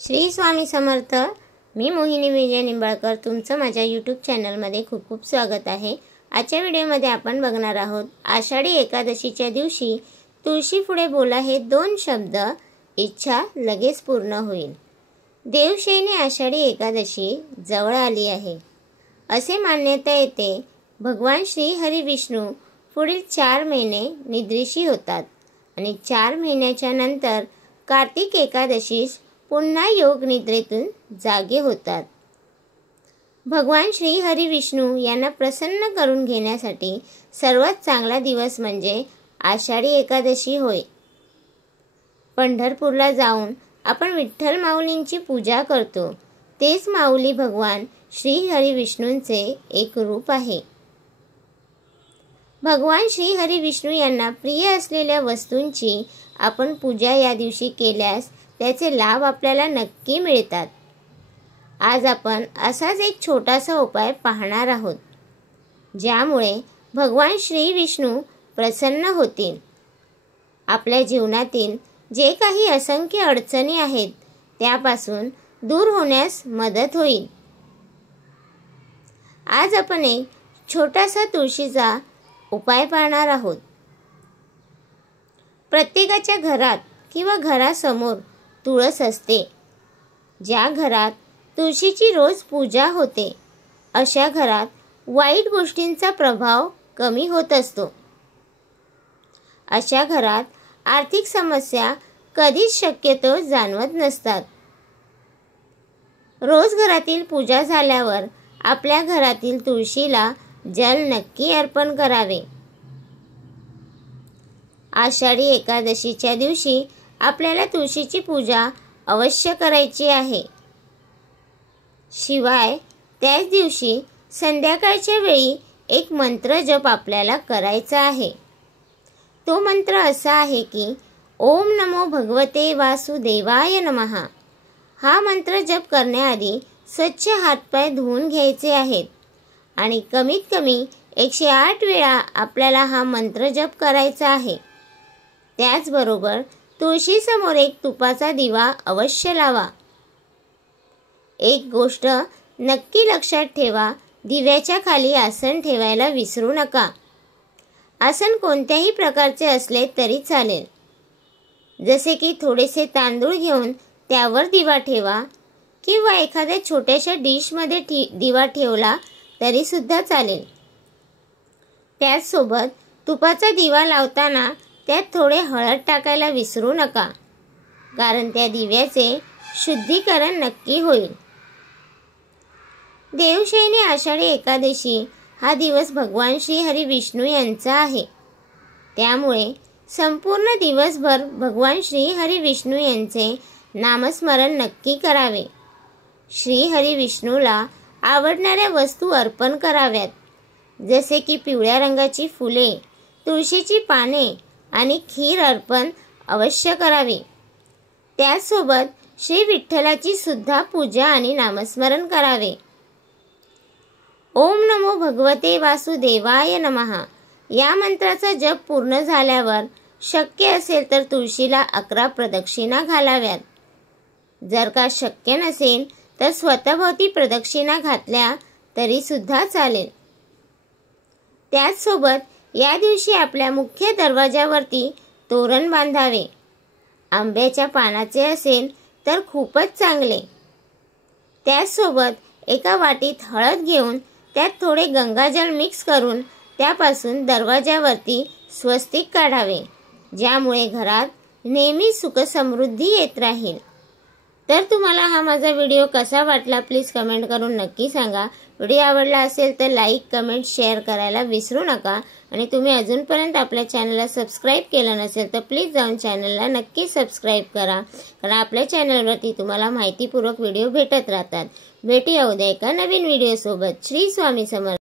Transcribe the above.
श्री स्वामी समर्थ। मी मोहिनी विजय निंबाळकर तुमचं माझ्या यूट्यूब चॅनलमध्ये खूप खूप स्वागत आहे। आजच्या व्हिडिओमध्ये आपण बघणार आहोत आषाढी एकादशीच्या दिवशी तुळशी पुढे बोला हे 2 शब्द, इच्छा लगेच पूर्ण होईल। देवशयनी आषाढी एकादशी जवळ आली आहे असे मान्यता येते। भगवान श्री हरी विष्णू पुढील 4 महिने निद्रिशी होतात आणि 4 महिन्याच्या नंतर कार्तिक एकादशीस पुन्हा योग निद्रेतून जागे होतात। भगवान श्री हरी विष्णू यांना प्रसन्न करून घेण्यासाठी सर्वात चांगला दिवस म्हणजे आषाढी एकादशी होय। पंढरपूरला जाऊन आपण विठ्ठल माऊलींची पूजा करतो, तेच माऊली भगवान श्री हरी विष्णूंचे एक रूप आहे। भगवान श्री हरी विष्णू यांना प्रिय असलेल्या वस्तूंची आपण पूजा या दिवशी केल्यास त्याचे लाभ आपल्याला नक्की मिळतात। आज आपण असाच एक छोटासा उपाय पाहणार आहोत, ज्यामुळे भगवान श्री विष्णू प्रसन्न होतील। आपल्या जीवनातील जे काही असंख्य अडचणी आहेत त्यापासून दूर होण्यास मदत होईल। आज आपण एक छोटासा तुळशीचा उपाय पाहणार आहोत। प्रत्येकाच्या घरात किंवा घरासमोर तुळस असते। ज्या घरात तुळशीची रोज पूजा होते अशा घरात वाईट गोष्टींचा प्रभाव कमी होत असतो। अशा घरात आर्थिक समस्या कधीच शक्यतो जाणवत नसतात। रोज घरातील पूजा झाल्यावर आपल्या घरातील तुळशीला जल नक्की अर्पण करावे। आषाढी एकादशीच्या दिवशी आपल्याला तुळशीची पूजा अवश्य करायची आहे। शिवाय त्याच दिवशी संध्याकाळच्या वेळी एक मंत्र जप आपल्याला करायचा आहे। तो मंत्र असा आहे की ओम नमो भगवते वासुदेवाय नमः। हा मंत्र जप करण्याआधी स्वच्छ हातपाय धुवून घ्यायचे आहेत आणि कमीत कमी 108 वेळा आपल्याला हा मंत्र जप करायचा आहे। त्याचबरोबर तुळशीसमोर एक तुपाचा दिवा अवश्य लावा। एक गोष्ट नक्की लक्षात ठेवा, दिव्याच्या खाली आसन ठेवायला विसरू नका। आसन कोणत्याही प्रकारचे असले तरी चालेल, जसे की थोडेसे तांदूळ घेऊन त्यावर दिवा ठेवा किंवा एखाद्या छोट्याशा डिशमध्ये दिवा ठेवला तरी सुद्धा चालेल। त्याचसोबत तुपाचा दिवा लावताना त्यात थोडे हळद टाकायला विसरू नका, कारण त्या दिव्याचे शुद्धीकरण नक्की होईल। देवशयनी आषाढी एकादशी हा दिवस भगवान श्री हरी विष्णू यांचा आहे। त्यामुळे संपूर्ण दिवसभर भगवान श्री हरी विष्णू यांचे नामस्मरण नक्की करावे। श्री हरी विष्णूला आवडणाऱ्या वस्तू अर्पण कराव्यात, जसे की पिवळ्या रंगाची फुले, तुळशीची पाने आणि खीर अर्पण अवश्य करावे। त्याचसोबत श्री विठ्ठलाची सुद्धा पूजा आणि नामस्मरण करावे। ओम नमो भगवते वासुदेवाय नमः या मंत्राचा जप पूर्ण झाल्यावर शक्य असेल तर तुळशीला 11 प्रदक्षिणा घालाव्यात। जर का शक्य नसेल तर स्वतःभोवती प्रदक्षिणा घातल्या तरी सुद्धा चालेल। त्याचसोबत या दिवशी आपल्या मुख्य दरवाजावरती तोरण बांधावे। आंब्याच्या पानाचे असेल तर खूपच चांगले। त्याचसोबत एका वाटीत हळद घेऊन त्यात थोडे गंगाजल मिक्स करून त्यापासून दरवाजावरती स्वस्तिक काढावे, ज्यामुळे घरात नेहमी सुख समृद्धी येत राहील। तर तुम्हाला हा माझा व्हिडिओ कसा वाटला प्लीज कमेंट करून नक्की सांगा। व्हिडिओ आवडला असेल तर लाईक, कमेंट, शेअर करायला विसरू नका आणि तुम्ही अजूनपर्यंत आपल्या चॅनलला सबस्क्राईब केलं नसेल तर प्लीज जाऊन चॅनलला नक्की सबस्क्राईब करा, कारण आपल्या चॅनलवरती तुम्हाला माहितीपूर्वक व्हिडिओ भेटत राहतात। भेटूया उद्या एका नवीन व्हिडिओ सोबत। श्री स्वामी समर्थ।